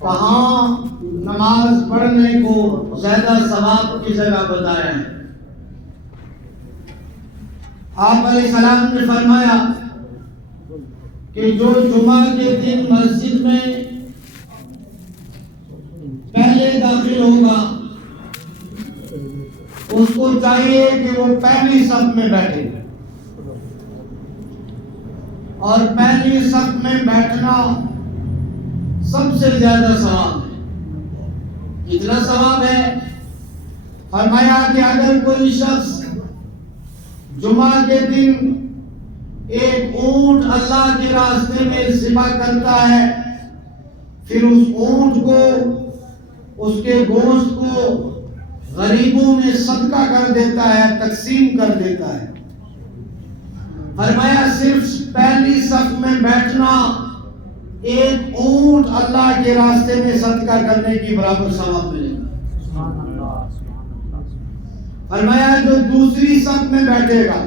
کہاں نماز پڑھنے کو زیادہ ثواب کی جگہ بتایا ہے۔ آپ علیہ السلام نے فرمایا کہ جو جمعہ کے دن مسجد میں پہلے داخل ہوگا اس کو چاہیے کہ وہ پہلی صف میں بیٹھے، اور پہلی صف میں بیٹھنا سب سے زیادہ ثواب ہے۔ کتنا ثواب ہے؟ فرمایا کہ اگر کوئی شخص جمعہ کے دن ایک اونٹ اللہ کے راستے میں ذبح کرتا ہے، پھر اس اونٹ کو، اس کے گوشت کو غریبوں میں صدقہ کر دیتا ہے، تقسیم کر دیتا ہے، فرمایا صرف پہلی صف میں بیٹھنا ایک اونٹ اللہ کے راستے میں صدقہ کرنے کی برابر ثواب ملے گا۔ فرمایا جو دوسری صف میں بیٹھے گا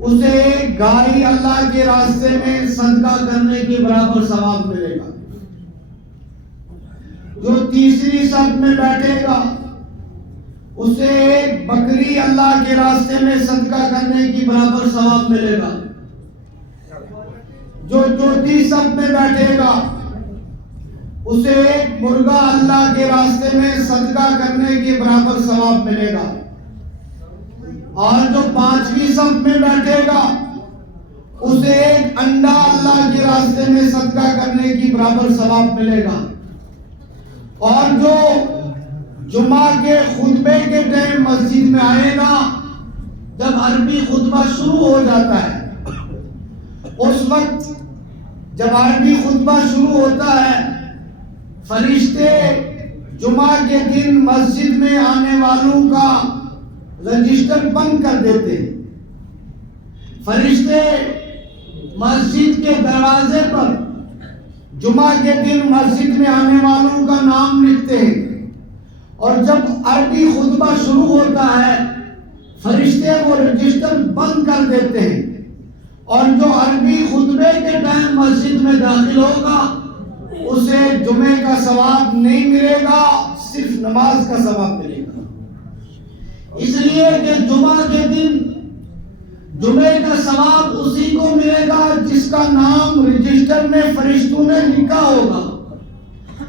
اسے ایک گائے اللہ کے راستے میں صدقہ کرنے کے برابر ثواب ملے گا۔ جو تیسری صف میں بیٹھے گا اسے ایک بکری اللہ کے راستے میں صدقہ کرنے کی برابر ثواب ملے گا۔ جو چوتھی صف میں بیٹھے گا اسے ایک مرغا اللہ کے راستے میں صدقہ کرنے کے برابر ثواب ملے گا، اور جو پانچویں صف میں بیٹھے گا اسے ایک انڈا اللہ کے راستے میں صدقہ کرنے کی برابر ثواب ملے گا۔ اور جو جمعہ کے خطبے کے ٹائم مسجد میں آئے گا، جب عربی خطبہ شروع ہو جاتا ہے، اس وقت جب عربی خطبہ شروع ہوتا ہے، فرشتے جمعہ کے دن مسجد میں آنے والوں کا رجسٹر بند کر دیتے ہیں۔ فرشتے مسجد کے دروازے پر جمعہ کے دن مسجد میں آنے والوں کا نام لکھتے ہیں، اور جب عربی خطبہ شروع ہوتا ہے فرشتے وہ رجسٹر بند کر دیتے ہیں، اور جو عربی خطبے کے ٹائم مسجد میں داخل ہوگا اسے جمعے کا ثواب نہیں ملے گا، صرف نماز کا ثواب ملے گا۔ اس لیے کہ جمعہ کے دن جمعے کا ثواب اسی کو ملے گا جس کا نام رجسٹر میں فرشتوں نے لکھا ہوگا،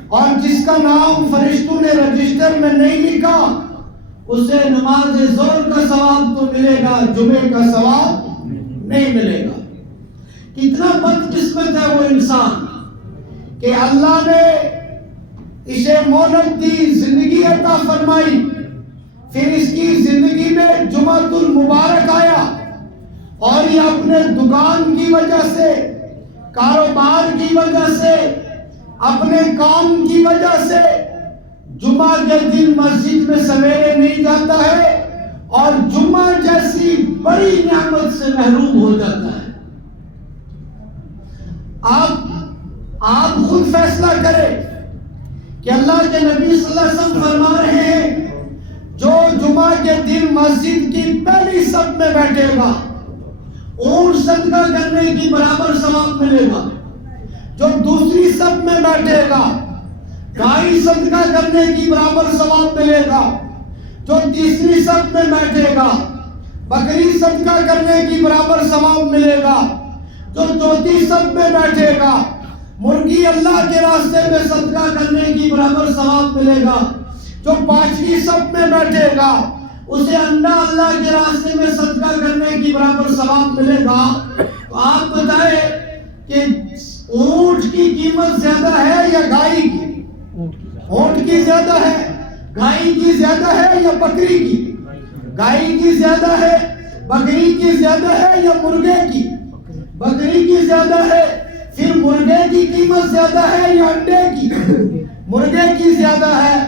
اور جس کا نام فرشتوں نے رجسٹر میں نہیں لکھا اسے نماز ظہر کا ثواب تو ملے گا، جمعے کا ثواب نہیں ملے گا۔ کتنا بدقسمت ہے وہ انسان کہ اللہ نے اسے مہلت دی، زندگی عطا فرمائی، پھر اس کی زندگی میں جمعۃ المبارک آیا، اور یہ اپنے دکان کی وجہ سے، کاروبار کی وجہ سے، اپنے کام کی وجہ سے جمعہ کے دن مسجد میں سویرے نہیں جاتا ہے، اور جمعہ جیسی بڑی نعمت سے محروم ہو جاتا ہے۔ آپ خود فیصلہ کریں کہ اللہ کے نبی صلی اللہ علیہ وسلم فرما رہے ہیں جو جمعہ کے دن مسجد کی پہلی صف میں بیٹھے گا اونٹ صدقہ کرنے کی برابر ثواب ملے گا، جو دوسری صف میں بیٹھے گا گائے صدقہ کرنے کی برابر ثواب ملے گا، جو تیسری صف میں بیٹھے گا بکری صدقہ کرنے کی برابر ثواب ملے گا، جو چوتھی صف میں بیٹھے گا مرغی اللہ کے راستے میں صدقہ کرنے کی برابر ثواب ملے گا، جو پانچویں صف میں بیٹھے گا اسے انڈا اللہ کے راستے میں صدقہ کرنے کی برابر ثواب ملے گا۔ تو آپ بتائیں کہ اونٹ کی قیمت زیادہ ہے یا گائے کی؟ اونٹ کی زیادہ ہے، گائے کی زیادہ ہے یا بکری کی؟ گائے کی زیادہ ہے، بکری کی زیادہ ہے یا مرغے کی؟ بکری کی زیادہ ہے۔ پھر مرغے کی قیمت زیادہ ہے یا انڈے کی؟ مرغے کی زیادہ ہے۔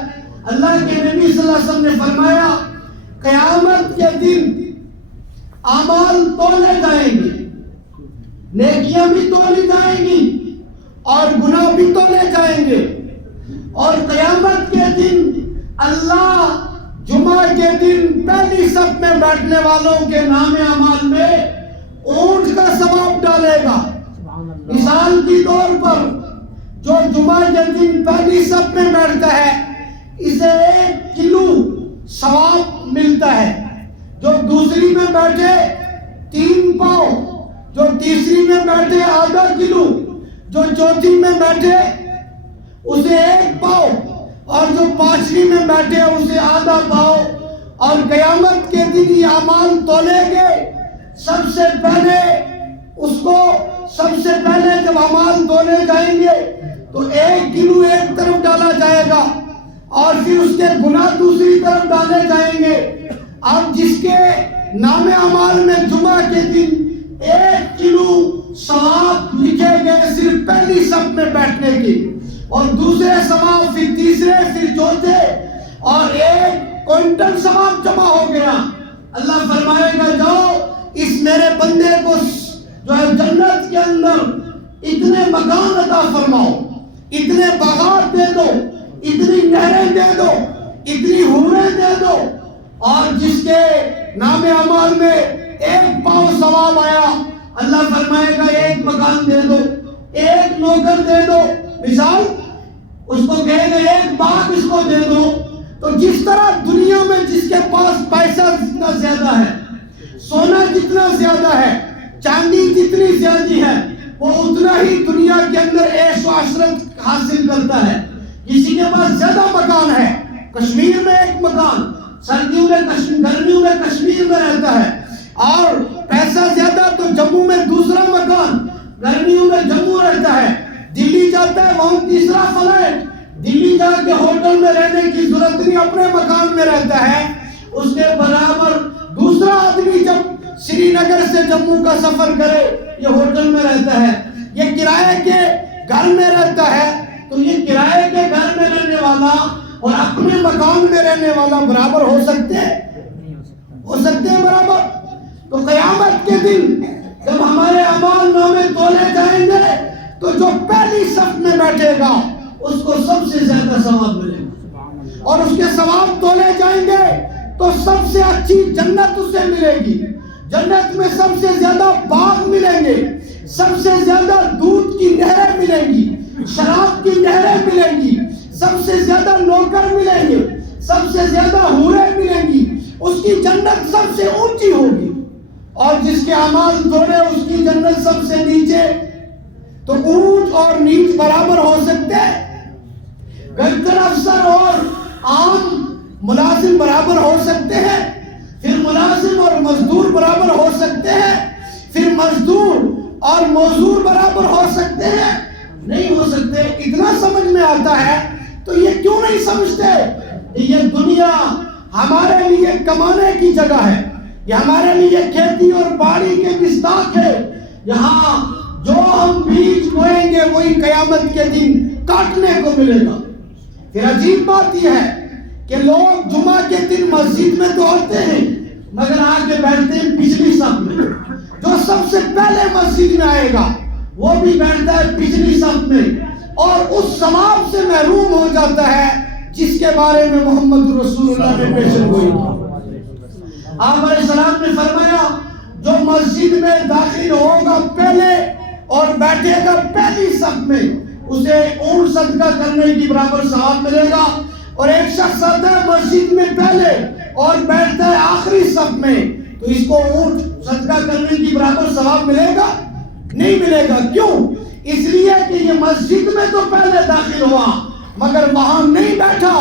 اللہ کے نبی صلی اللہ علیہ وسلم نے فرمایا قیامت کے دن اعمال تولے جائیں گے، نیکیاں بھی تولی جائیں گی اور گناہ بھی تولے جائیں گے، اور قیامت کے دن اللہ جمعہ کے دن پہلی صف میں بیٹھنے والوں کے نام اعمال میں اونٹ کا ثواب ڈالے گا۔ مثال کے طور پر جو جمعہ کے دن پہلی صف میں بیٹھتا ہے اسے 1 کلو ثواب ملتا ہے، جو دوسری میں بیٹھے 3 پاؤ، جو تیسری میں بیٹھے آدھا کلو، جو چوتھی میں بیٹھے اسے 1 پاؤ، اور جو 5ویں میں بیٹھے اسے آدھا پاؤ۔ اور قیامت کے دن یہ اعمال تولے گے، سب سے پہلے جب اعمال تولے جائیں گے تو 1 کلو ایک طرف ڈالا جائے گا اور پھر اس کے گناہ دوسری طرف ڈالے جائیں گے۔ اب جس کے نام اعمال میں جمعہ کے دن 1 کلو ثواب لکھے گئے صرف پہلی صف میں بیٹھنے کی، اور دوسرے ثواب پھر تیسرے پھر چوتھے، اور 1 کوئنٹل ثواب جمع ہو گیا، اللہ فرمائے گا جاؤ اس میرے بندے کو جو ہے جنت کے اندر اتنے مکان عطا فرماؤ، اتنے باغات دے دو، اتنی نہریں دے دو، اتنی حوریں دے دو۔ اور جس کے نام اعمال میں 1 پاؤ ثواب آیا، اللہ فرمائے گا 1 مکان دے دو، 1 نوکر دے دو، مثال اس کو کہے گا 1 باغ اس کو دے دو۔ تو جس طرح دنیا میں جس کے پاس پیسہ جتنا زیادہ ہے، سونا جتنا زیادہ ہے، چاندی جتنی زیادہ ہے، وہ اتنا ہی دنیا کے اندر عیش و عشرت حاصل کرتا ہے۔ کسی کے پاس زیادہ مکان ہے، کشمیر میں 1 مکان، سردیوں میں گرمیوں میں کشمیر میں رہتا ہے، اور پیسہ زیادہ تو جموں میں دوسرا مکان، گرمیوں میں جموں رہتا ہے، دلی جاتا ہے وہاں تیسرا فلیٹ، دلی جا کے ہوٹل میں رہنے کی ضرورت نہیں، اپنے مکان میں رہتا ہے۔ اس کے برابر دوسرا آدمی جب سری نگر سے جموں کا سفر کرے یہ ہوٹل میں رہتا ہے، یہ کرائے کے گھر میں رہتا ہے، تو یہ کرائے کے گھر میں رہنے والا اور اپنے مکان میں رہنے والا برابر ہو سکتے ہیں برابر؟ تو قیامت کے دن جب ہمارے اعمال نامے تولے جائیں گے تو جو پہلی صف میں بیٹھے گا اس کو سب سے زیادہ ثواب ملے گا، اور اس کے ثواب تولے جائیں گے تو سب سے اچھی جنت اسے ملے گی، جنت میں سب سے زیادہ باغ ملیں گے، سب سے زیادہ دودھ کی نہریں ملیں گی، شراب کی نہریں ملیں گی، سب سے زیادہ نوکر ملیں گے، سب سے زیادہ حوریں ملیں گی، اس کی جنت سب سے اونچی ہوگی۔ اور جس کے اعمال تھوڑے اس کی جنت سب سے نیچے، تو اونچ اور نیچ برابر ہو سکتے ہیں؟ بہتر افسر اور عام ملازم برابر ہو سکتے ہیں؟ پھر ملازم اور مزدور برابر ہو سکتے ہیں؟ پھر مزدور اور موزور برابر ہو سکتے ہیں؟ نہیں ہو سکتے۔ اتنا سمجھ میں آتا ہے تو یہ کیوں نہیں سمجھتے؟ یہ دنیا ہمارے لیے کمانے کی جگہ ہے، یہ ہمارے لیے کھیتی اور باڑی کے مصداق ہے، یہاں جو ہم بیج بوئیں گے وہی قیامت کے دن کاٹنے کو ملے گا۔ پھر عجیب بات یہ ہے کہ لوگ جمعہ کے دن مسجد میں تو ہوتے ہیں مگر آ کے بیٹھتے ہیں پچھلی صف میں، جو سب سے پہلے مسجد میں آئے گا وہ بھی بیٹھتا ہے پچھلی صف میں، اور اس ثواب سے محروم ہو جاتا ہے جس کے بارے میں محمد رسول اللہ نے پیشن گوئی کی۔ آپ علیہ السلام نے فرمایا جو مسجد میں داخل ہوگا پہلے اور بیٹھے گا پہلی صف میں اسے اونٹ صدقہ کرنے کی برابر ثواب ملے گا، اور ایک شخص آتا ہے مسجد میں پہلے اور بیٹھتا ہے آخری صف میں تو اس کو اونٹ صدقہ کرنے کی برابر ثواب ملے گا؟ نہیں ملے گا۔ کیوں؟ اس لیے کہ یہ مسجد میں تو پہلے داخل ہوا مگر وہاں نہیں بیٹھا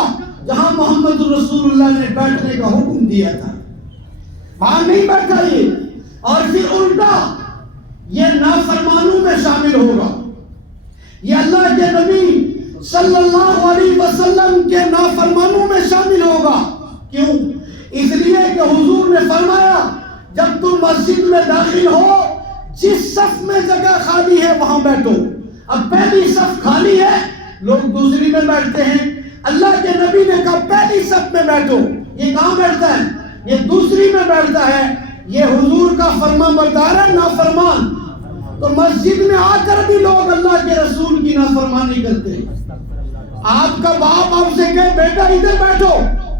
جہاں محمد رسول اللہ نے بیٹھنے کا حکم دیا تھا، وہاں نہیں بیٹھا یہ، اور پھر الٹا یہ نافرمانوں میں شامل ہوگا، یہ اللہ کے نبی صلی اللہ علیہ وسلم کے نافرمانوں میں شامل ہوگا۔ کیوں؟ اس لیے کہ حضور نے فرمایا جب تم مسجد میں داخل ہو جس صف میں جگہ خالی ہے وہاں بیٹھو۔ اب پہلی صف خالی ہے لوگ دوسری میں بیٹھتے ہیں، اللہ کے نبی نے کہا پہلی صف میں بیٹھو، یہ کہاں بیٹھتا ہے؟ یہ دوسری میں بیٹھتا ہے، یہ حضور کا فرما بردار ہے نافرمان۔ تو مسجد میں آ کر بھی لوگ اللہ کے رسول کی نافرمانی کرتے ہیں۔ آپ کا باپ آپ سے کہے بیٹا ادھر بیٹھو،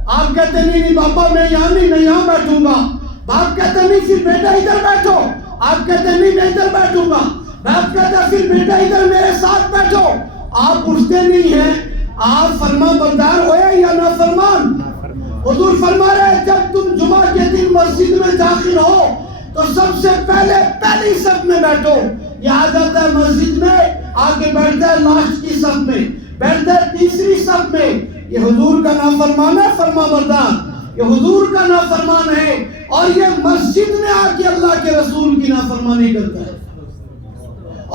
آپ کہتے نہیں پاپا میں یہاں نہیں، میں یہاں بیٹھوں گا۔ باپ کہتے نہیں پھر بیٹا ادھر بیٹھو، آپ کہتے نہیں میں ادھر بیٹھوں گا۔ باپ کہتا پھر بیٹا ادھر میرے ساتھ بیٹھو، آپ اٹھتے نہیں ہیں، آپ فرما بردار ہوئے یا نافرمان؟ حضور فرما رہے جب تم جمعہ کے دن مسجد میں داخل ہو تو سب سے پہلی صف میں بیٹھو۔ یہ آ جاتا ہے مسجد میں، آگے بیٹھتا ہے لاسٹ کی صف میں، بیٹھتا ہے تیسری صف میں۔ یہ حضور کا نافرمان ہے، فرما بردار، یہ حضور کا نافرمان ہے، اور یہ مسجد میں آ کے اللہ کے رسول کی نافرمانی کرتا ہے۔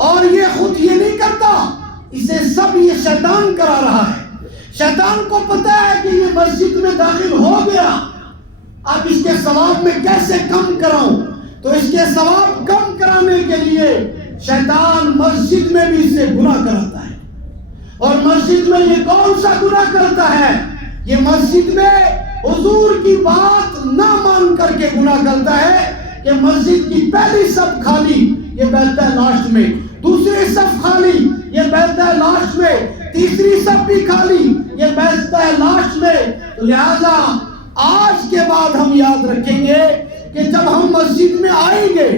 اور یہ خود یہ نہیں کرتا، اسے سب یہ شیطان کرا رہا ہے۔ شیطان کو پتا ہے کہ یہ مسجد میں داخل ہو گیا، اب اس کے ثواب میں کیسے کم کراؤں، تو اس کے ثواب کم کرانے کے لیے شیطان مسجد میں بھی اس سے گناہ کراتا ہے۔ اور مسجد میں یہ کون سا گناہ کرتا ہے؟ یہ مسجد میں حضور کی بات نہ مان کر کے گناہ کرتا ہے کہ مسجد کی پہلی صف خالی، یہ بیٹھتا ہے لاسٹ میں، دوسری صف خالی، یہ بیٹھتا ہے لاسٹ میں، تیسری صف بھی خالی، یہ بیٹھتا ہے لاسٹ میں۔ لہذا آج کے بعد ہم یاد رکھیں گے کہ جب ہم مسجد میں آئیں گے،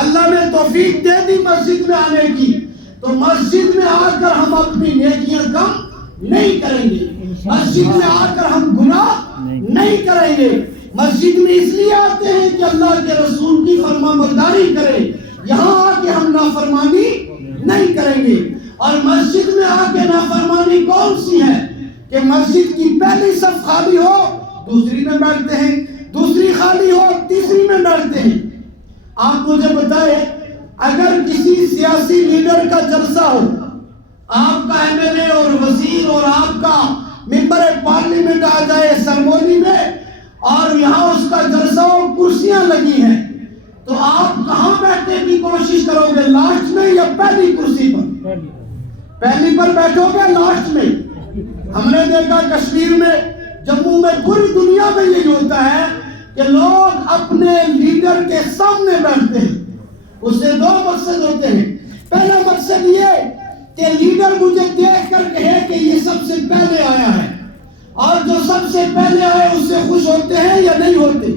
اللہ نے توفیق دے دی مسجد میں آنے کی، تو مسجد میں آ کر ہم اپنی نیکیاں کم نہیں کریں گے، مسجد میں آ کر ہم گناہ نہیں کریں گے۔ مسجد میں اس لیے آتے ہیں کہ اللہ کے رسول کی فرما برداری کریں، یہاں آ کے ہم نافرمانی نہیں کریں گے۔ اور مسجد میں آ کے نافرمانی کون سی ہے کہ مسجد کی پہلی صف خالی ہو دوسری میں بیٹھتے ہیں، دوسری خالی ہو تیسری میں بیٹھتے ہیں۔ آپ مجھے بتائیں، اگر کسی سیاسی لیڈر کا جلسہ ہو، آپ کا ایم ایل اے اور وزیر اور آپ کا ممبر پارلیمنٹ آ جائے سرمونی میں، اور یہاں اس کا جلسہ ہو، کرسیاں لگی ہیں، تو آپ کہاں بیٹھنے کی کوشش کرو گے، لاسٹ میں یا پہلی کرسی پر؟ پہلی پر بیٹھو گے لاسٹ میں؟ ہم نے دیکھا کشمیر میں، جموں میں، پوری دنیا میں یہ ہوتا ہے کہ لوگ اپنے لیڈر کے سامنے بیٹھتے ہیں۔ اس سے دو مقصد ہوتے ہیں۔ پہلا مقصد یہ کہ لیڈر مجھے دیکھ کر کہے کہ یہ سب سے پہلے آیا ہے، اور جو سب سے پہلے آئے اس سے خوش ہوتے ہیں یا نہیں ہوتے؟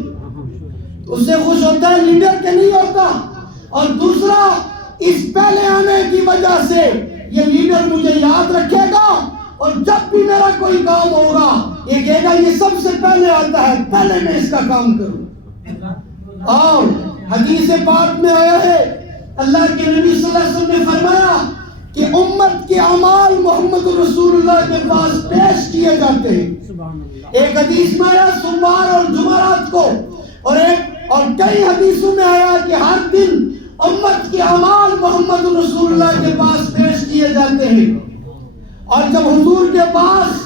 اس سے خوش ہوتا ہے لیڈر کے نہیں ہوتا۔ اور دوسرا، اس پہلے آنے کی وجہ سے یہ لیڈر مجھے یاد رکھے گا، اور جب بھی میرا کوئی کام ہوگا یہ کہے گا یہ سب سے پہلے آتا ہے، پہلے میں اس کا کام کروں۔ اور حدیث پاک میں آیا ہے، اللہ کے نبی صلی اللہ علیہ وسلم نے فرمایا کہ امت کے اعمال محمد رسول اللہ کے پاس پیش کیے جاتے ہیں۔ ایک حدیث میں آیا سوموار اور جمعرات کو، اور کئی حدیثوں میں آیا کہ ہر دن امت کے اعمال محمد رسول اللہ کے پاس پیش کیے جاتے ہیں۔ اور جب حضور کے پاس،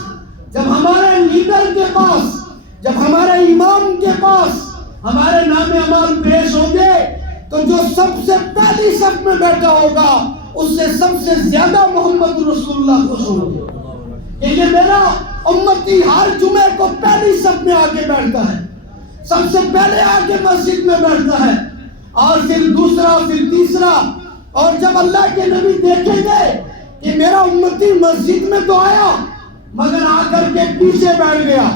جب ہمارے لیڈر کے پاس، جب ہمارے امام کے پاس ہمارے نام اعمال پیش ہوں گے، تو جو سب سے پہلی صف میں بیٹھا ہوگا اس سے سب سے زیادہ محمد رسول اللہ خوش ہوں گے کہ یہ میرا امتی ہر جمعے کو پہلی صف میں آ کے بیٹھتا ہے، سب سے پہلے آ کے مسجد میں بیٹھتا ہے، اور پھر دوسرا، پھر تیسرا۔ اور جب اللہ کے نبی دیکھیں گے کہ میرا امتی مسجد میں تو آیا مگر آ کر کے پیچھے بیٹھ گیا،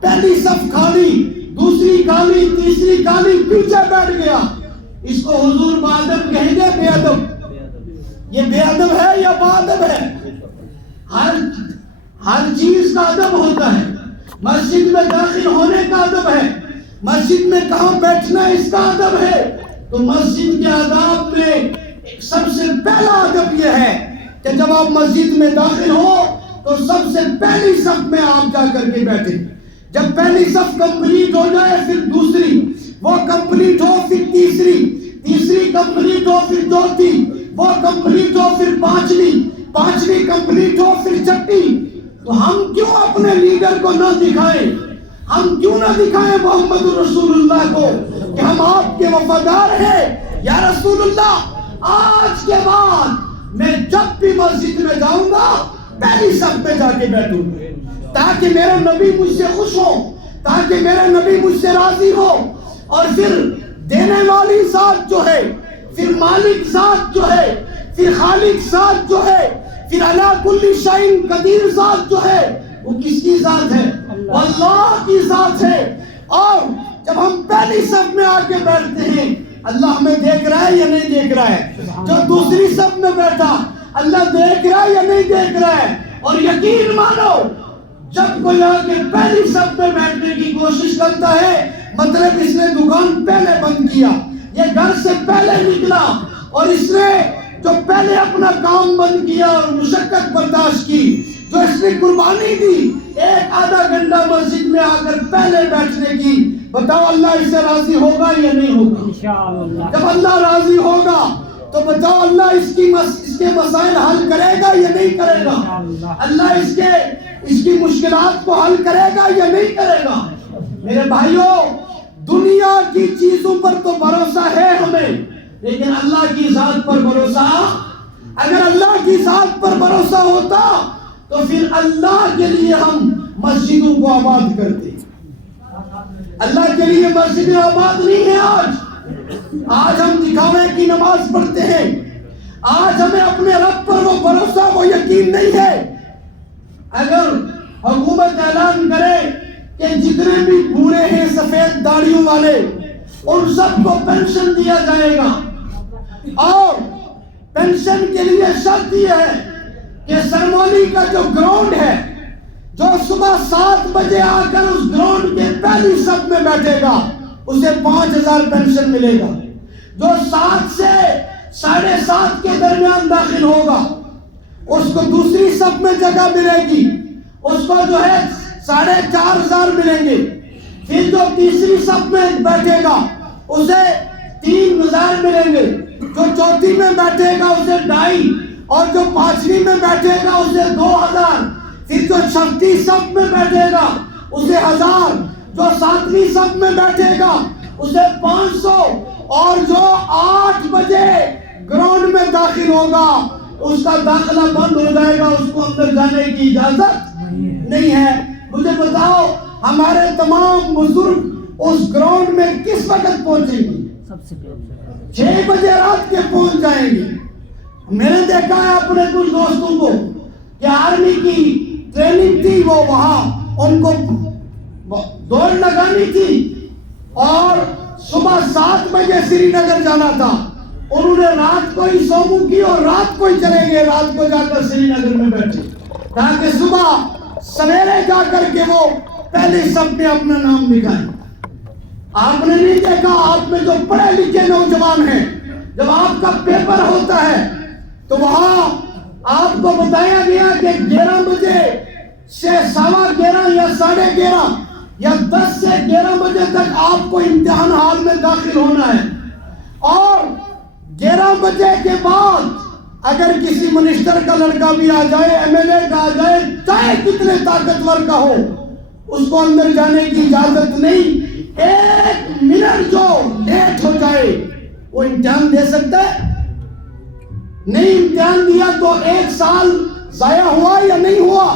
پہلی صف خالی، دوسری خالی، تیسری خالی، پیچھے بیٹھ گیا، اس کو حضور بادب کہیں گے، بے ادب۔ یہ بے ادب ہے یا بادب ہے؟ ہر چیز کا ادب ہوتا ہے۔ مسجد میں داخل ہونے کا ادب ہے، مسجد میں کہاں بیٹھنا اس کا ادب ہے۔ تو مسجد کے آداب میں سب سے پہلا ادب یہ ہے کہ جب آپ مسجد میں داخل ہو تو سب سے پہلی صف میں آپ جا کر کے بیٹھیں۔ جب پہلی صف کمپلیٹ ہو جائے پھر دوسری، وہ کمپلیٹ ہو پھر تیسری، تیسری کمپلیٹ ہو پھر چوتھی، وہ کمپلیٹ ہو پھر پانچویں، پانچویں کمپلیٹ ہو پھر چھٹی۔ تو ہم کیوں اپنے لیڈر کو نہ دکھائیں، ہم کیوں نہ دکھائیں محمد رسول اللہ کو کہ ہم آپ کے وفادار ہیں؟ یا رسول اللہ، آج کے بعد میں جب بھی مسجد میں جاؤں گا پہلی صف میں جا کے بیٹھوں گا، تاکہ میرا نبی مجھ سے خوش ہو، تاکہ میرا نبی مجھ سے راضی ہو۔ اور پھر دینے والی ذات جو ہے، پھر مالک ذات جو ہے، پھر خالق ذات جو ہے، پھر علی کل شیء قدیر ذات جو ہے، وہ کس کی ذات ہے؟ اللہ کی ذات ہے۔ اور جب ہم پہلی صف میں آ کے بیٹھتے ہیں، اللہ ہمیں دیکھ رہا ہے یا نہیں دیکھ رہا ہے؟ جو دوسری صف میں بیٹھا، اللہ دیکھ رہا ہے یا نہیں دیکھ رہا ہے؟ اور یقین مانو جب کوئی آگے پہلی صف میں بیٹھنے کی کوشش کرتا ہے مطلب اس نے دکان پہلے بند کیا، یہ گھر سے پہلے نکلا، اور اس نے جو پہلے اپنا کام بند کیا اور مشقت برداشت کی، جو اس نے قربانی دی ایک آدھا گھنٹہ مسجد میں آ کر پہلے بیٹھنے کی، بتاؤ اللہ اس سے راضی ہوگا یا نہیں ہوگا؟ جب اللہ راضی ہوگا تو بتاؤ اللہ اس کے مسائل حل کرے گا یا نہیں کرے گا؟ اللہ اس کی مشکلات کو حل کرے گا یا نہیں کرے گا؟ میرے بھائیوں، دنیا کی چیزوں پر تو بھروسہ ہے ہمیں، لیکن اللہ کی ذات پر بھروسہ، اگر اللہ کی ذات پر بھروسہ ہوتا تو پھر اللہ کے لیے ہم مسجدوں کو آباد کرتے۔ اللہ کے لیے مسجدیں آباد نہیں ہیں آج ہم دکھاوے کی نماز پڑھتے ہیں، آج ہمیں اپنے رب پر وہ بھروسہ وہ یقین نہیں ہے۔ اگر حکومت اعلان کرے کہ جتنے بھی بوڑھے ہیں سفید داڑھیوں والے ان سب کو پینشن دیا جائے گا، اور پینشن کے لیے شرط یہ ہے کہ سرمونی کا جو گراؤنڈ ہے، جو صبح 7 بجے آ کر اس گراؤنڈ کے پہلی صف میں بیٹھے گا اسے 5,000 پینشن ملے گا، جو 7 سے 7:30 کے درمیان داخل ہوگا اس کو دوسری صف میں جگہ ملے گی، اس کو جو ہے 4,500 ملیں گے، پھر جو تیسری صف میں بیٹھے گا اسے 3,000 ملیں گے، جو چوتھی میں بیٹھے گا اسے 2.5، اور جو 5ویں میں بیٹھے گا اسے 2,000، پھر جو 6ٹھی صف میں بیٹھے گا اسے 1,000، جو 7ویں صف میں بیٹھے گا اسے 500، اور جو 8 بجے گراؤنڈ میں داخل ہوگا اس کا داخلہ بند ہو جائے گا، اس کو اندر جانے کی اجازت نہیں ہے۔ مجھے بتاؤ ہمارے تمام بزرگ اس گراؤنڈ میں کس وقت پہنچیں گے؟ 6 بجے رات کے پہنچ جائیں گے۔ میں نے دیکھا ہے اپنے کچھ دوستوں کو کہ آرمی کی ٹریننگ تھی، وہ وہاں ان کو دوڑ لگانی تھی اور صبح 7 بجے سری نگر جانا تھا، انہوں نے رات کو ہی سومو کی اور رات کو ہی چلے گئے، رات کو جا کر سری نگر میں بیٹھے تاکہ صبح سویرے جا کر کے وہ پہلے صف میں اپنا نام لکھائیں۔ آپ نے نہیں دیکھا، آپ میں جو پڑھے لکھے نوجوان ہیں، جب آپ کا پیپر ہوتا ہے تو وہاں آپ کو بتایا گیا کہ 11 بجے سے 11:15 یا 11:30 یا 10 سے 11 بجے تک آپ کو امتحان ہال میں داخل ہونا ہے، اور 11 بجے کے بعد اگر کسی منسٹر کا لڑکا بھی آ جائے، ایم ایل اے کا آ جائے، چاہے کتنے طاقتور کا ہو، اس کو اندر جانے کی اجازت نہیں۔ 1 منٹ جو لیٹ ہو جائے وہ امتحان دے سکتا ہے؟ نہیں امتحان دیا تو 1 سال ضائع ہوا یا نہیں ہوا؟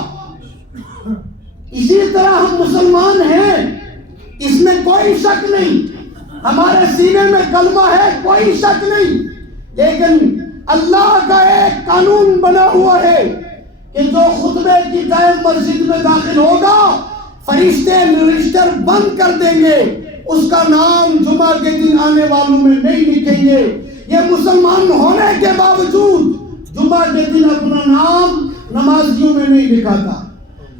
اسی طرح ہم مسلمان ہیں، اس میں کوئی شک نہیں، ہمارے سینے میں کلمہ ہے، کوئی شک نہیں، لیکن اللہ کا ایک قانون بنا ہوا ہے کہ جو خطبے کی ٹائم مسجد میں داخل ہوگا فرشتے رجسٹر بند کر دیں گے، اس کا نام جمعہ کے دن آنے والوں میں نہیں لکھیں گے۔ یہ مسلمان ہونے کے باوجود جمعہ کے دن اپنا نام نمازیوں میں نہیں لکھاتا،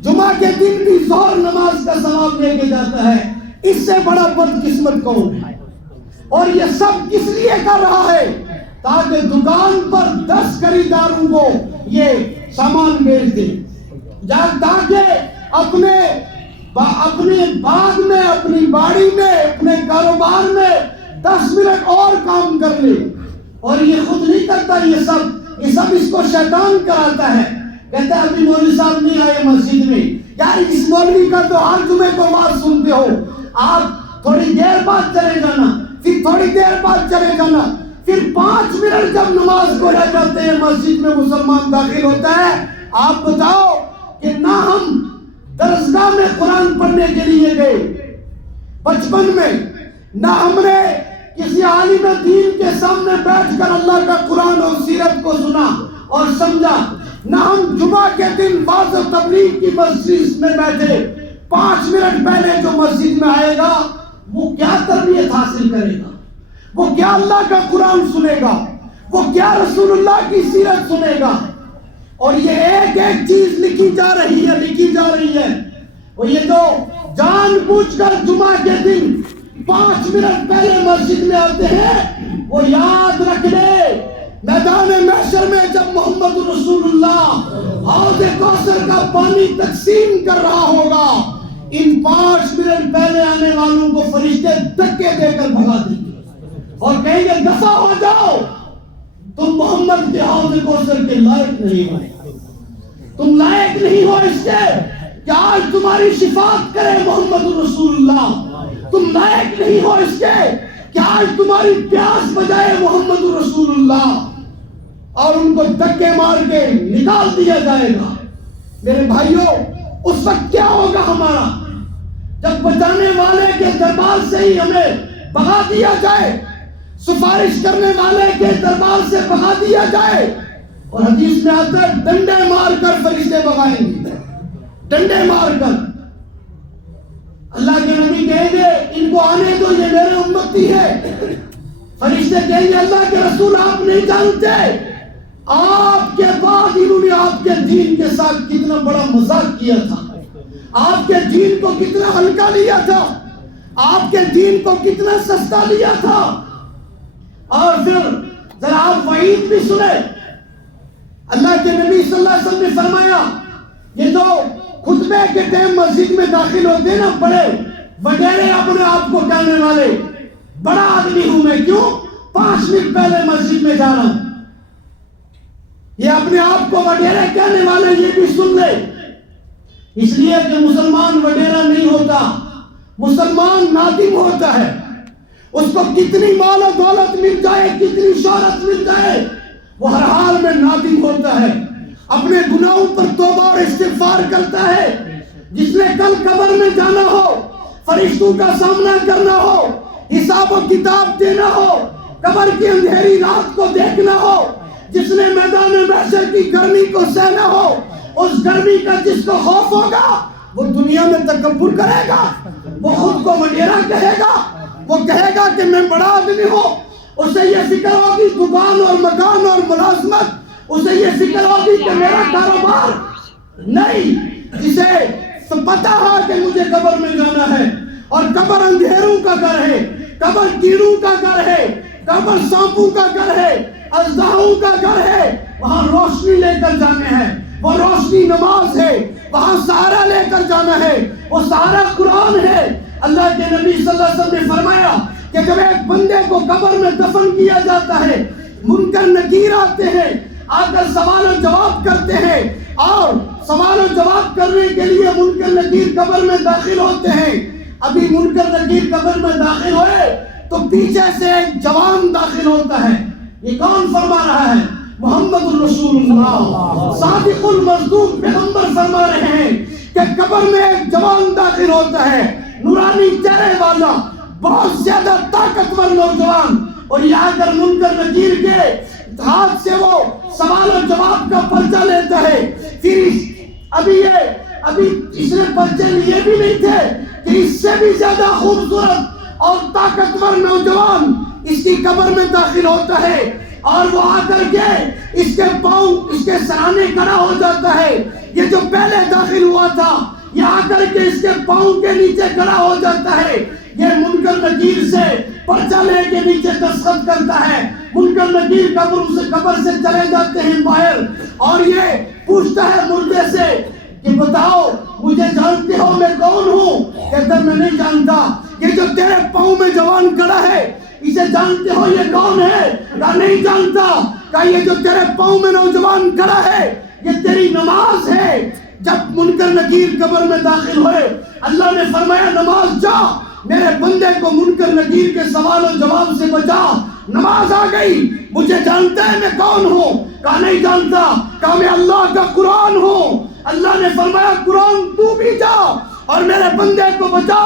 جمعہ کے دن بھی ظہر نماز کا ثواب لے کے جاتا ہے۔ اس سے بڑا بدقسمت کون ہے؟ اور یہ سب کس لیے کر رہا ہے؟ تاکہ دکان پر 10 خریداروں کو یہ سامان بیچ دے، تاکہ اپنے باغ میں، اپنی باڑی میں، اپنے کاروبار میں 10 منٹ اور کام کر لے۔ اور یہ خود نہیں کرتا، یہ سب اس کو شیطان کراتا ہے۔ کہتا ہے ابھی مولوی صاحب نہیں آئے مسجد میں، یار اس مولوی کا تو ہر جمعے کو بات سنتے ہو، آپ تھوڑی دیر بعد چلے جانا، پھر تھوڑی دیر بعد چلے جانا، پھر 5 منٹ جب نماز کو رہ جاتے ہیں مسجد میں مسلمان داخل ہوتا ہے۔ آپ بتاؤ کہ نہ ہم درسگاہ میں قرآن پڑھنے کے لیے گئے بچپن میں، نہ ہم نے کسی عالم دین کے سامنے بیٹھ کر اللہ کا قرآن اور سیرت کو سنا اور سمجھا، نہ ہم جمعہ کے دن واعظ و تبلیغ کی مسجد میں بیٹھے 5 منٹ پہلے جو مسجد میں آئے گا وہ کیا تربیت حاصل کرے گا، وہ کیا اللہ کا قرآن سنے گا، وہ کیا رسول اللہ کی سیرت سنے گا؟ اور یہ ایک ایک چیز لکھی جا رہی ہے. اور یہ جو جان بوجھ کر جمعہ کے دن 5 منٹ پہلے مسجد میں آتے ہیں، وہ یاد رکھ لے میدان محشر میں جب محمد رسول اللہ حوض کوثر کا پانی تقسیم کر رہا ہوگا، ان 5 منٹ پہلے آنے والوں کو فرشتے دھکے دے کر بھگا دیں گے اور کہیں گے دفع ہو جاؤ، تم محمد کے حوض کوثر کے لائق نہیں ہو، تم لائق نہیں ہو اس کے کہ آج تمہاری شفاعت کرے محمد رسول اللہ، تم لائق نہیں ہو اس کے کہ آج تمہاری پیاس بجائے محمد رسول اللہ، اور ان کو دھکے مار کے نکال دیا جائے گا. میرے بھائیوں، اس وقت کیا ہوگا ہمارا جب بچانے والے کے دربار سے ہی ہمیں بھگا دیا جائے، سفارش کرنے والے کے دربار سے بھگا دیا جائے. اور حدیث میں آتا ہے ڈنڈے مار کر فرشتے بھگائیں گے، ڈنڈے مار کر. اللہ کے نبی کہیں گے ان کو آنے دو، یہ میرے امتی ہے. فرشتے کہیں گے اللہ کے رسول آپ نہیں جانتے آپ کے بعد انہوں نے آپ کے دین کے ساتھ کتنا بڑا مذاق کیا تھا، آپ کے دین کو کتنا ہلکا لیا تھا، آپ کے دین کو کتنا سستا لیا تھا. اور پھر ذرا آپ وعید بھی سنیں. اللہ کے نبی صلی اللہ علیہ وسلم نے فرمایا یہ جو خطبے کے ٹائم مسجد میں داخل ہوتے ہیں نا بڑے وڈیرے اپنے آپ کو کہنے والے، بڑا آدمی ہوں میں، کیوں 5 منٹ پہلے مسجد میں جا رہا ہوں، یہ اپنے آپ کو وڈیرے کہنے والے یہ بھی سن لے. اس لیے کہ مسلمان وڈیرا نہیں ہوتا، مسلمان نادم ہوتا ہے. اس کو کتنی مال و دولت مل جائے، کتنی شہرت مل جائے، وہ ہر حال میں نادم ہوتا ہے، اپنے گناہوں پر توبہ اور استغفار کرتا ہے. جس نے کل قبر میں جانا ہو، فرشتوں کا سامنا کرنا ہو، حساب و کتاب دینا ہو، قبر کی اندھیری رات کو دیکھنا ہو، جس نے میدان محشر کی گرمی کو سہنا ہو، اس گرمی کا جس کو خوف ہوگا وہ دنیا میں تکبر کرے گا، وہ خود کو وڈیرا کہے گا، وہ کہے گا کہ میں بڑا آدمی ہوں. اسے یہ فکر ہوگی دکان اور مکان اور ملازمت، اسے یہ فکر ہوگی کہ میرا کاروبار نہیں. جسے تو پتا ہے کہ مجھے قبر میں جانا ہے، اور قبر اندھیروں کا گھر ہے، قبر کیڑوں کا گھر ہے، قبر سانپوں کا گھر ہے، اژدہاؤں کا گھر ہے. وہاں روشنی لے کر جانے ہیں، وہ روشنی نماز ہے، وہاں سہارا لے کر جانا ہے، وہ سہارا قرآن ہے. اللہ کے نبی صلی اللہ علیہ وسلم نے فرمایا کہ جب ایک بندے کو قبر میں دفن کیا جاتا ہے، منکر نکیر آتے ہیں، آ کر سوال و جواب کرتے ہیں، اور سوال و جواب کرنے کے لیے منکر نکیر قبر میں داخل ہوتے ہیں. ابھی منکر نکیر قبر میں داخل ہوئے تو پیچھے سے ایک جوان داخل ہوتا ہے. یہ کون فرما رہا ہے؟ محمد رسول اللہ صادق المصدوق پیغمبر فرما رہے ہیں کہ قبر میں ایک جوان داخل ہوتا ہے، نورانی چہرے والا، بہت زیادہ طاقتور نوجوان. اور یہ آ کر منکر نکیر کے ہاتھ سے وہ سوال و جواب کا پرچہ لیتا ہے. پھر ابھی اس نے پرچے لیے بھی نہیں تھے کہ اس سے بھی زیادہ خوبصورت اور طاقتور نوجوان اس کی قبر میں داخل ہوتا ہے، اور وہ آ کر کے اس کے پاؤں اس کے سرانے کھڑا ہو جاتا ہے. یہ جو پہلے داخل ہوا تھا یہ آ کر کے اس کے پاؤں کے نیچے کھڑا ہو جاتا ہے. یہ منکر نکیر سے پرچہ لے کے نیچے دستخط کرتا ہے. منکر نکیر قبر سے چلے جاتے ہیں باہر، اور یہ پوچھتا ہے مردے سے کہ بتاؤ مجھے جانتے ہو میں کون ہوں؟ کہتا میں نہیں جانتا. یہ جو تیرے پاؤں میں جوان کھڑا ہے اسے جانتے ہو یہ کون ہے؟ کہا نہیں جانتا. کہا یہ جو تیرے پاؤں میں نوجوان کھڑا ہے یہ تیری نماز ہے. جب منکر نکیر قبر میں داخل ہوئے اللہ نے فرمایا نماز جا، میرے بندے کو منکر نکیر کے سوال و جواب سے بچا. نماز آ گئی. مجھے جانتا ہے میں کون ہوں؟ کہا نہیں جانتا. کہا میں اللہ کا قرآن ہوں. اللہ نے فرمایا قرآن تو بھی جا اور میرے بندے کو بچا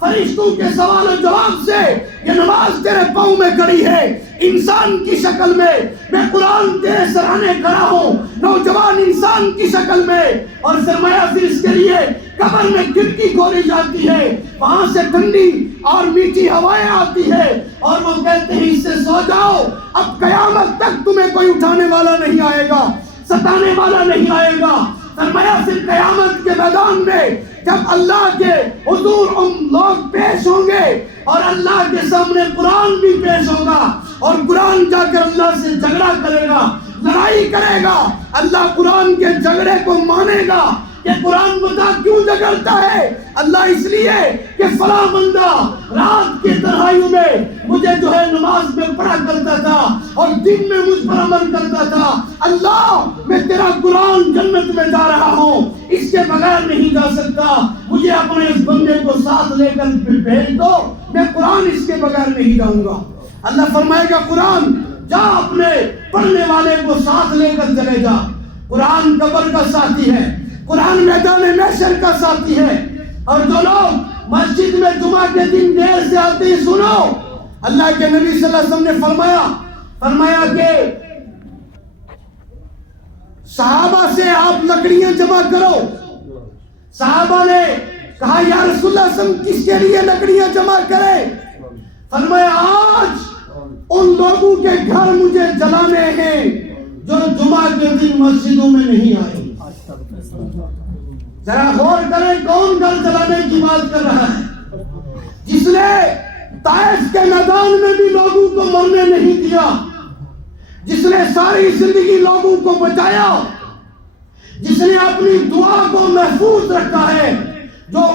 فرشتوں کے سوال و جواب سے. یہ نماز تیرے پاؤں میں کھڑی ہے انسان کی شکل میں، میں قرآن تیرے سرانے کھڑا ہوں نوجوان انسان کی شکل میں. اور فرمایا پھر اس کے لیے قبر میں کھڑکی کھولی جاتی ہے، وہاں سے ٹھنڈی اور میٹھی ہوائیں آتی ہے، اور وہ کہتے ہیں اس سے سو جاؤ، اب قیامت تک تمہیں کوئی اٹھانے والا نہیں آئے گا. ستانے والا نہیں آئے گا۔ فرمایا پھر قیامت کے میدان میں جب اللہ کے حضور لوگ پیش ہوں گے اور اللہ کے سامنے قرآن بھی پیش ہوگا، اور قرآن جا کر اللہ سے جھگڑا کرے گا، لڑائی کرے گا، اللہ قرآن کے جھگڑے کو مانے گا کہ قرآن بتا کیوں جھگڑتا ہے؟ اللہ اس لیے کہ فلاں بندہ رات کی تنہائیوں میں مجھے جو ہے نماز میں پڑھا کرتا تھا اور دن میں مجھ پر عمل کرتا تھا، اللہ میں تیرا قرآن جنت میں جا رہا ہوں، اس کے بغیر نہیں جا سکتا، مجھے اپنے اس بندے کو ساتھ لے کر بھیج دو، میں قرآن اس کے بغیر نہیں جاؤں گا۔ اللہ فرمائے گا قرآن جا اپنے پڑھنے والے کو ساتھ لے کر چلے جا۔ قرآن قبر کا ساتھی ہے، قرآن میدان محشر کا ساتھی ہے۔ اور جو لوگ مسجد میں جمعہ کے دن دیر سے آتے ہیں، سنو، اللہ کے نبی صلی اللہ علیہ وسلم نے فرمایا کہ صحابہ سے آپ لکڑیاں جمع کرو۔ صحابہ نے کہا یا رسول اللہ صلی اللہ علیہ وسلم کس کے لیے لکڑیاں جمع کریں؟ فرمایا آج ان لوگوں کے گھر مجھے جلانے ہیں جو جمعہ کے دن مسجدوں میں نہیں آئے۔ ذرا غور کریں کون گھر جلانے کی بات کر رہا ہے؟ جس نے طائف کے میدان میں بھی لوگوں کو مرنے نہیں دیا، جس نے ساری زندگی لوگوں کو بچایا، جس نے اپنی دعا کو محفوظ رکھا ہے، جو